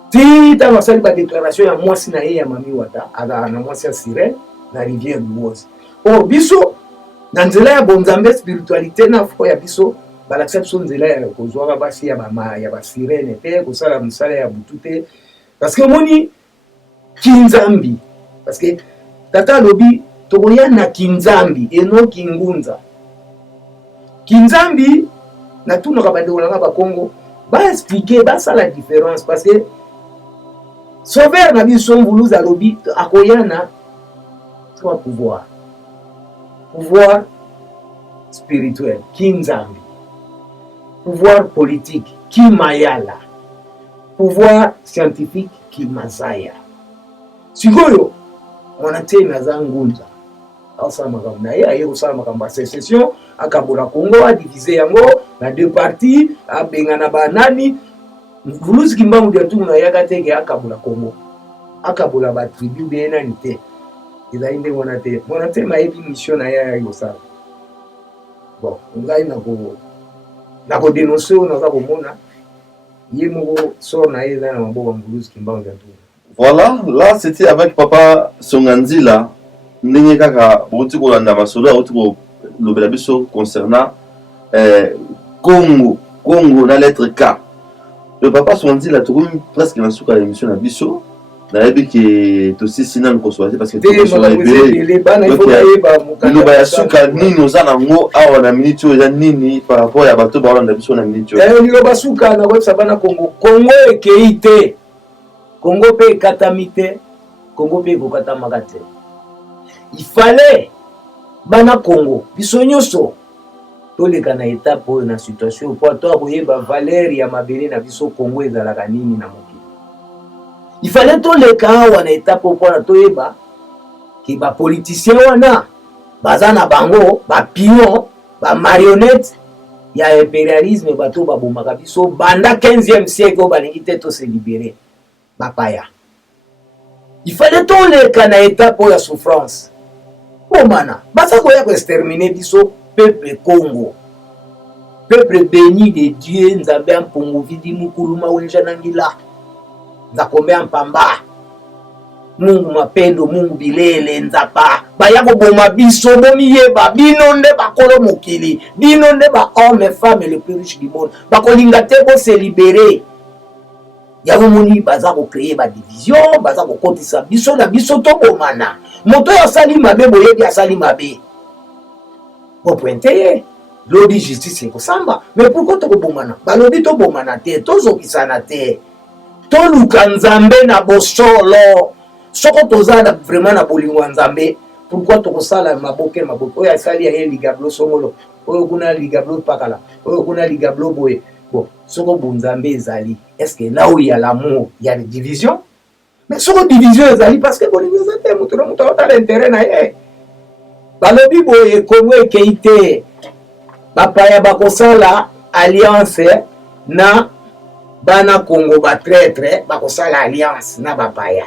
ti tango asali ba déclaration ya mwasi na ye ya mami wata ala na mwasi ya Sirène na rivière Luozi. Or biso na nzela ya bonzambe spiritualité na fo ya biso balakisa biso nzela ya kozwaka basi ya bama ya basirene te kosala mosala ya butu te parce que moni kinzambi parce que tata lobi tokoya na kinzambi eno kingunza kinzambi na tunaka bandeko nanga bakongo ba expliquer basa la différence parce que sauveur na biso mbuluza lobi akoyana trois pouvoirs pouvoir spirituel kinzambi pouvoir politique kimayala pouvoir scientifique kimazaya sikoyo mwanate naza ngunza asala makambo na ye aye kosala makambo ya sécession akabola Congo adivize yango na deux parties abengana banani Vuluzi Kimbangu dia tu na yaka teke akabola Congo akabola ba tribu be nani te eza inde mwanate mayebi mission na ya yosala. Bon ngai na ko dénoncer na za komona ye moko sort na eza na maboko Vuluzi Kimbangu dia tu. Voilà, là c'était avec papa Songanzila ndenge kaka boti kolanda masolo auti ko lobela biso concernant Congo na lettre K. Le papa Songanzila tout presque na suka l'émission na biso na yebi que to sisi na ko soité parce que to so ba suka nini ozana ngo awa na minute oza nini par rapport ya bato ba olanda biso na minute oyo ni ba suka na website bana Congo ekeite Congo pe katamite Congo pe kokatamaka te. Il fallait bana Congo biso nyonso toleka na étape oyo na situation po to koyeba valeur ya mabele na biso Congo ezalaka nini na mokili. Il fallait toleka awa na étape po na toyeba ki ba politiciens wana baza na bango ba pion ba marionnette ya impérialisme bato babomaka biso banda 15e siècle balingi te to se libérer bapaya. Il fallait toleka na étape ya souffrance. Bomana, basa koya ko exterminer biso peuple Congo. Peuple béni de Dieu, nzambe ampongo vidi mukuluma wenja nangila. Nzakombe ampamba. Mungu mapendo, Mungu bilele nzapa. Baya ko boma biso bomiyeba bino nde bakolo mokili. Bino nde ba hommes femmes les plus riches du monde. Bakolinga te ko se libérer. Yabo moni baza ko créer ba division, baza ko kotisa biso na biso to bomana. Moto ya sali mabe boyebi asali mabe. Bo pointe lobby justice ko samba, mais pourquoi to ko bomana? Ba lobby to bomana te, to zokisana te. To luka nzambe na bosolo. Soko tozana vraiment na bolingo nzambe, pourquoi to ko sala maboke oya sali ya ligablo songolo. Oyo kuna ligablo pakala. Oyo kuna ligablo boye. Bon, soko bunzambe ezali, est-ce que là où il y a l'amour, il y a des divisions? Mais soko division ezali parce que bolingo ezate mutu a l'intérêt na ye. Balobi boye Congo ekeite. Bapaya bakosala alliance na bana Congo ba traître, bakosala alliance na bapaya.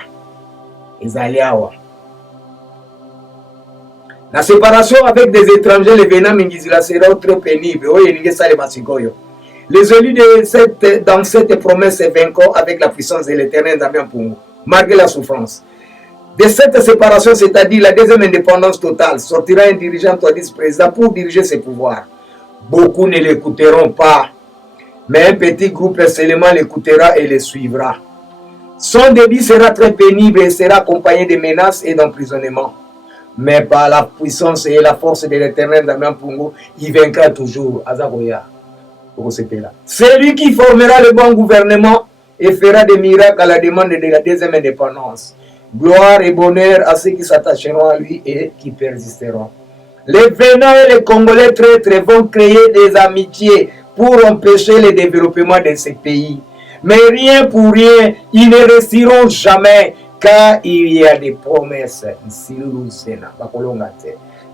Ezali awa. La séparation avec des étrangers, les venants mingizila sera trop pénible. Oye ninge sale masikoyo. Les élus dans cette promesse vaincront avec la puissance de l'Éternel Nzambe Mpungu, malgré la souffrance. De cette séparation, c'est-à-dire la deuxième indépendance totale, sortira un dirigeant, toi, président, pour diriger ses pouvoirs. beaucoup ne l'écouteront pas. Mais un petit groupe seulement l'écoutera et le suivra. Son débit sera très pénible et sera accompagné de menaces et d'emprisonnement. Mais par la puissance et la force de l'Éternel Damian Pungo, il vaincra toujours. Azagoya. C'est lui qui formera le bon gouvernement et fera des miracles à la demande de la deuxième indépendance. Gloire et bonheur à ceux qui s'attacheront à lui et qui persisteront. Les Venants et les Congolais traîtres vont créer des amitiés pour empêcher le développement de ces pays. Mais rien pour rien, ils ne réussiront jamais, car il y a des promesses.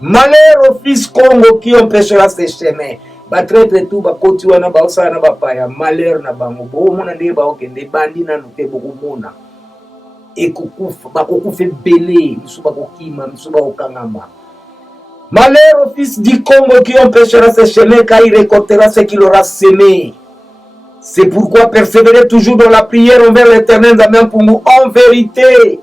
Malheur au fils Congo qui empêchera ses chemins. Batraite tout bakoti wana baosa na bapaya malheur na bango bo mona nde ba okende bandi na note boko mona ekokufa bakokufa belé misu bakokima misu bakokangama. Malheur au fils du Congo qui empêchera ses chemins car il récoltera ce qu'il aura semé. C'est pourquoi persévérer toujours dans la prière envers l'Éternel en vérité,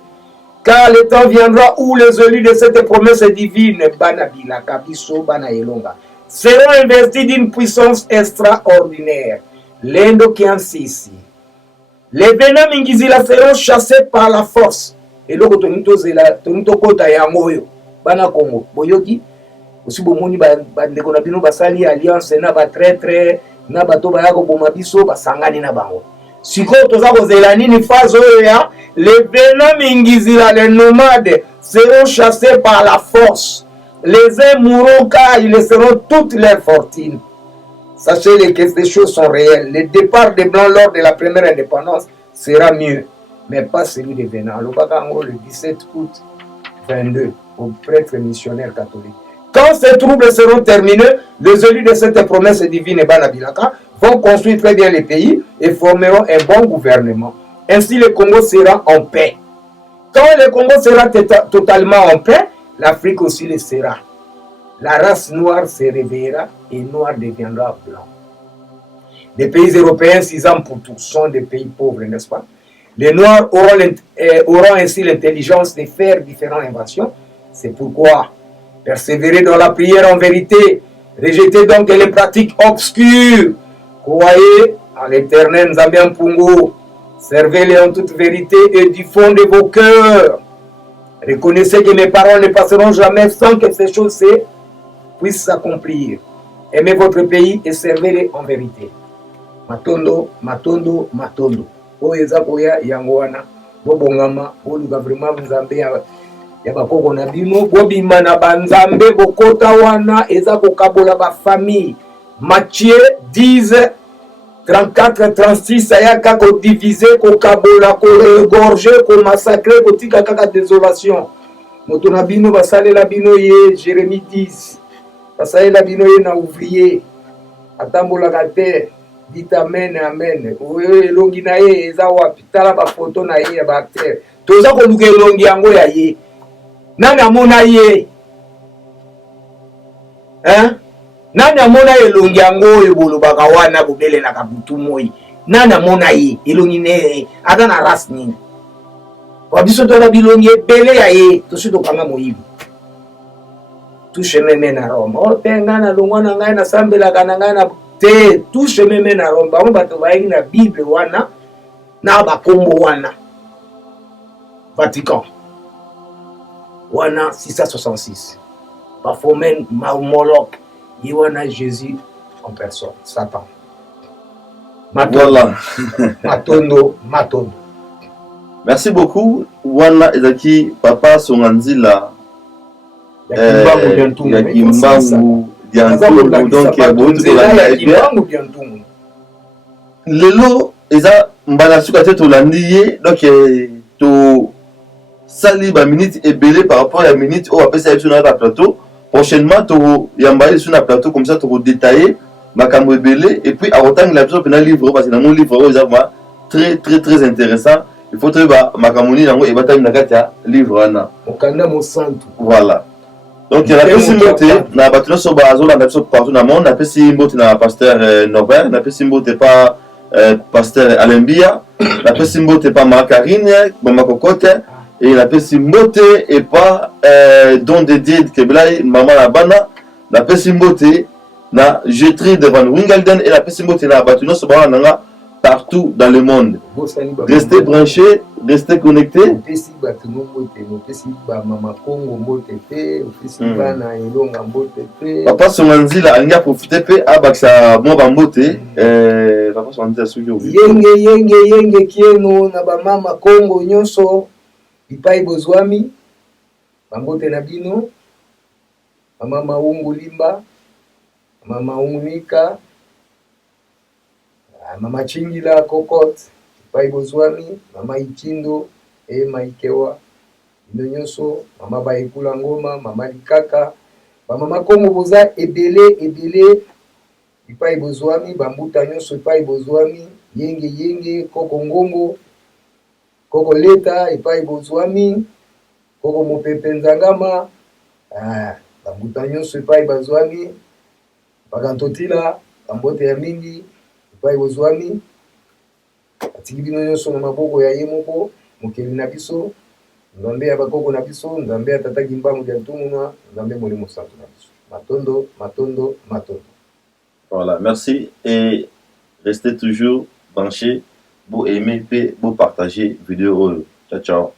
car le temps viendra où les élus de cette promesse divine Banabila Kabiso Bana Elonga seront investis d'une puissance extraordinaire. L'Indo qui insiste. Les Venants Mingizila seront chassés par la force. Et là, Tonito Kota Yamoyo, Bana Congo, Boyoki, aussi Bomoni Bandekonabino Basali, Alliance, Naba très, Nabato Bayako Bomabiso, Basangani Nabango. Siko Tozako Zelanini Fazo, les Venants Mingizila, les nomades, seront chassés par la force. Les uns mourront car ils laisseront toutes leurs fortunes. Sachez que ces choses sont réelles. Le départ des Blancs lors de la première indépendance sera mieux, mais pas celui des Venants. Le 17 août 22, au prêtre missionnaire catholique. Quand ces troubles seront terminés, les élus de cette promesse divine et Banabilaka vont construire très bien les pays et formeront un bon gouvernement. Ainsi, le Congo sera en paix. Quand le Congo sera totalement en paix, l'Afrique aussi le sera. La race noire se réveillera et noir deviendra blanc. Les pays européens, 6 ans pour tous, sont des pays pauvres, n'est-ce pas? Les Noirs auront ainsi l'intelligence de faire différentes inventions. C'est pourquoi persévérer dans la prière en vérité, rejetez donc les pratiques obscures. Croyez en l'Éternel Nzambe Mpungu, servez-le en toute vérité et du fond de vos cœurs. Reconnaissez que mes paroles ne passeront jamais sans que ces choses puissent s'accomplir. Aimez votre pays et servez-le en vérité. Matondo, matondo, matondo. Oeza koya yangoana, bobongama, oluga vraiment Nzambe ya bakoko na bino, bobima na banzambe bokota wana eza kokabola ba famille. Matthieu 10 34-36 ayaka ko diviser, ko kabola, ko regorger, ko massacrer, ko tika kaka désolation. Moto na bino basale la bino ye Jérémie 10. Basale la bino ye na ouvrier. Atambola kate, dit amen amen. Oyo elongi na ye eza wapi tala ba photo na ye ya ba acteur. Toza ko luka elongi yango ya ye. Nani amona ye? Hein? Nani amona elongi yango oyo bolobaka wana bobele na kabutu moi? Nani amona ye elongi ne ata na race nini? Wabiso to na bilongi ebele ya ye tosi tokanga moyibi. Touche meme na Rome. O penga na longwa na ngai na sambelaka na ngai na te touche meme na Rome. Bango bato bayengi na Bible wana na bakombo wana. Vatican. Wana 666. Bafomen Maumolok. Iwana Jésus en personne, Satan. Matondo. Voilà. Matondo. Merci beaucoup. Wana ezaki papa Songanzila. Ya Kimbangu Diantou. Donc lelo eza mbala suka te tolandi ye donc to sali ba minute ebele par rapport à la minute au après ça sur notre plateau. Prochainement, tu y a sur un plateau comme ça, tu vas détailler ma caméra belé et puis à autant que la personne peut livre parce que dans mon livre très très très intéressant. Il faut trouver ma caméra et bataille na livre ana. Voilà. Donc il y a la personne qui na bâtiment sur bazo na personne partout dans le monde, la personne qui na pasteur Norbert, la personne qui pas pasteur Alembia, la personne qui pas Macarine, Mama Cocotte. Et la personne et pas don de Dieu que maman la bana la personne na jetterie de Van Wingalden et la Pessimbote na Batuno Soba Nanga partout dans le monde. Restez branchés, restez connectés. Opesi bato mbote, opesi ba mama Congo mbote te, opesi bana elonga mbote te. Papa Songanzila anga profiter pe abaksa mo bambote papa Songanzila suyo. Yenge kieno na ba mama Congo nyonso bipai bozwami bambote na bino. Mama Maungu Limba, Mama Ungunika, Mama Chingila Kokot, Pai Bozwami, Mama Ichindo, Maikewa, Nyonso, Mama Baekula Ngoma, Mama Likaka, Mama Kongo Boza, Ebele, Pai Bozwami, Bambuta Nyonso, Pai Bozwami, Yenge, Koko Ngongo, Koko Leta, Pai Bozwami, Koko Mopepe Nzangama, Bambuta Nyonso, Pai Bozwami, Bagantotila, Bambote ya mingi, Pai Bozwami, Atikibino Nyonso na maboko ya Yemoko, Mokeli na biso, Nzambe ya bakoko na biso, Nzambe ya tata Gimba Mudiantumuna, Nzambe Molimo Santo na biso. Matondo. Voilà, merci et restez toujours branchés, vous aimez, vous partagez vidéo. Ciao.